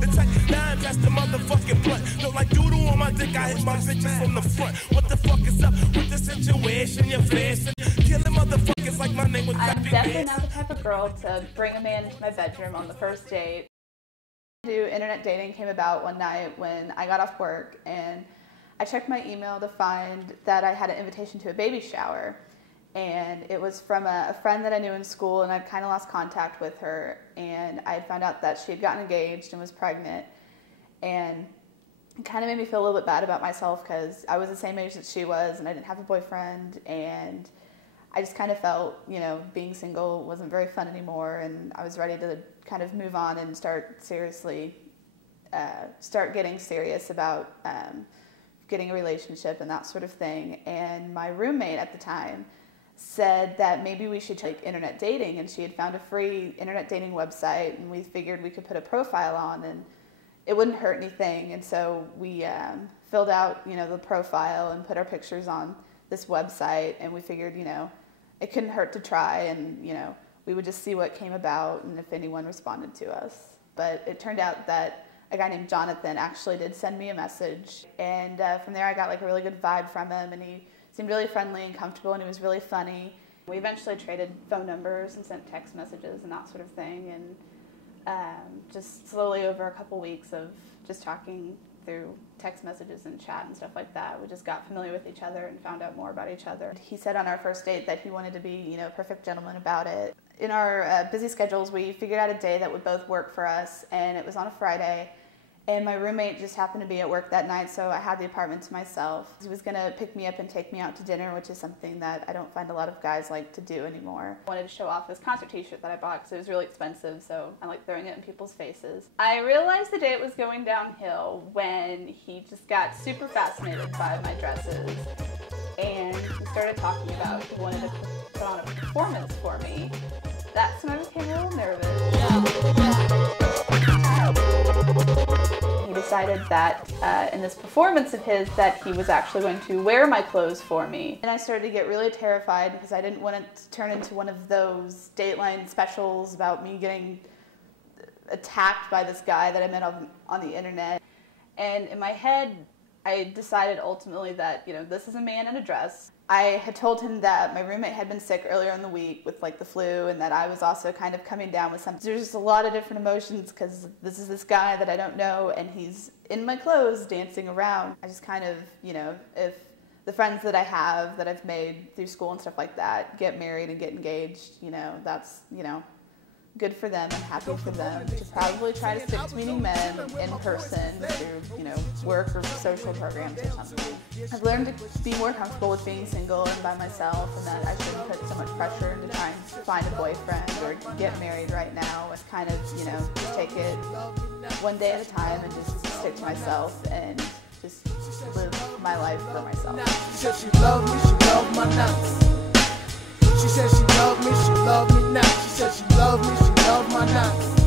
The tech, now that's the motherfucking blunt. Look like doodle on my dick, I hit my bitches from the front. What the fuck is up with the situation? You're facing, killing motherfuckers like my name was I'm definitely not the type of girl to bring a man into my bedroom on the first date. Internet dating came about one night when I got off work and I checked my email to find that I had an invitation to a baby shower. And it was from a friend that I knew in school, and I'd kind of lost contact with her. And I had found out that she had gotten engaged and was pregnant. And it kind of made me feel a little bit bad about myself because I was the same age that she was and I didn't have a boyfriend. And I just kind of felt, you know, being single wasn't very fun anymore. And I was ready to kind of move on and start getting serious about getting a relationship and that sort of thing. And my roommate at the time said that maybe we should take internet dating, and she had found a free internet dating website, and we figured we could put a profile on and it wouldn't hurt anything. And so we filled out, you know, the profile and put our pictures on this website, and we figured, you know, it couldn't hurt to try, and, you know, we would just see what came about and if anyone responded to us. But it turned out that a guy named Jonathan actually did send me a message, and from there I got like a really good vibe from him, and he seemed really friendly and comfortable, and he was really funny. We eventually traded phone numbers and sent text messages and that sort of thing, and just slowly over a couple weeks of just talking through text messages and chat and stuff like that, we just got familiar with each other and found out more about each other. He said on our first date that he wanted to be, you know, a perfect gentleman about it. In our busy schedules, we figured out a day that would both work for us, and it was on a Friday. And my roommate just happened to be at work that night, so I had the apartment to myself. He was going to pick me up and take me out to dinner, which is something that I don't find a lot of guys like to do anymore. I wanted to show off this concert t-shirt that I bought because it was really expensive, so I like throwing it in people's faces. I realized the date was going downhill when he just got super fascinated by my dresses, and he started talking about he wanted to put on a performance for me. That's when I became a little nervous. He decided that in this performance of his that he was actually going to wear my clothes for me. And I started to get really terrified because I didn't want it to turn into one of those Dateline specials about me getting attacked by this guy that I met on the internet. And in my head, I decided ultimately that, you know, this is a man in a dress. I had told him that my roommate had been sick earlier in the week with like the flu, and that I was also kind of coming down with something. There's just a lot of different emotions because this is this guy that I don't know, and he's in my clothes dancing around. I just kind of, you know, if the friends that I have that I've made through school and stuff like that get married and get engaged, you know, that's, you know, good for them and happy for them. To probably try to stick to meeting men in person through, you know, work or social programs or something. I've learned to be more comfortable with being single and by myself, and that I shouldn't put so much pressure into trying to find a boyfriend or get married right now. It's kind of, you know, just take it one day at a time and just stick to myself and just live my life for myself. She said she loved me, she loved my nuts. She said she loved me now. She said she loved me, she loved my nuts.